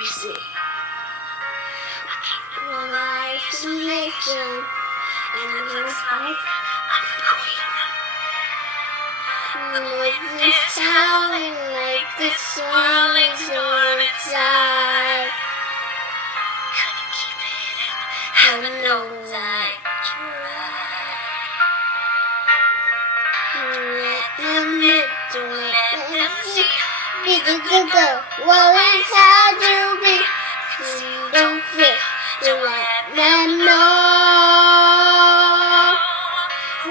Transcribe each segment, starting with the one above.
we see. I keep my isolation, and it looks like I'm the queen. The wind is howling like the swirling storm inside. Couldn't keep it in, heaven knows I tried. Let them don't let them see. Be the what is how to be. So you don't fear, don't let them know.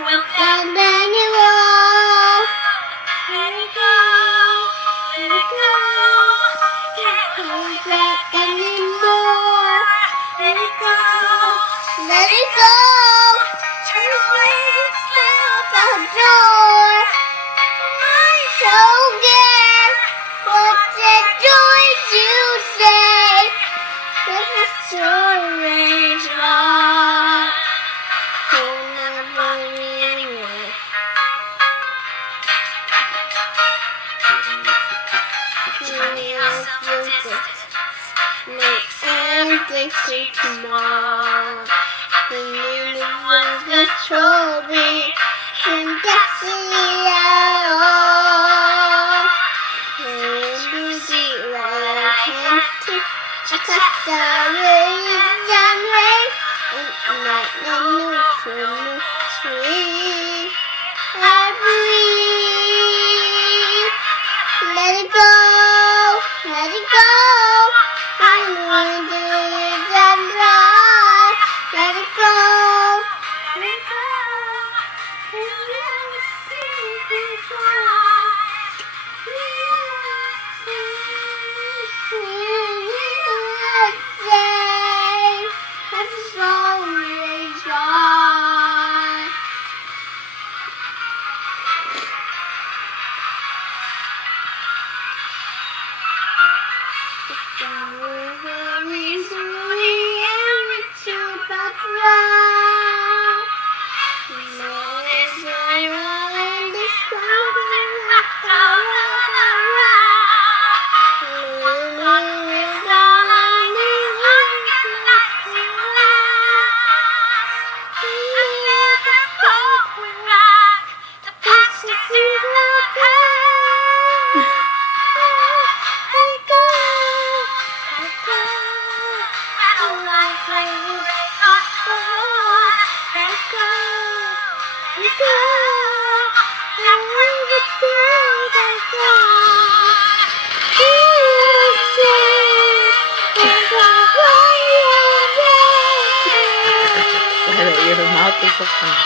We'll find anyone. Let it go, let it go. Can't hold back anymore. Let it go, let it go. Turn away and slam the door. I don't care what they're doing to say. This is strange love. Don't never me anyway. Makes everything seem tomorrow. The universe control me, and that's it all. And the light I can take, I touch the rays and rain, and night no from the tree. I breathe, let it go, let it go. I'm going to live and die. Let it go, let it go. We'll never see goodbye. We'll say that's a story gone. Your mouth is so funny.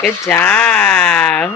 Good job.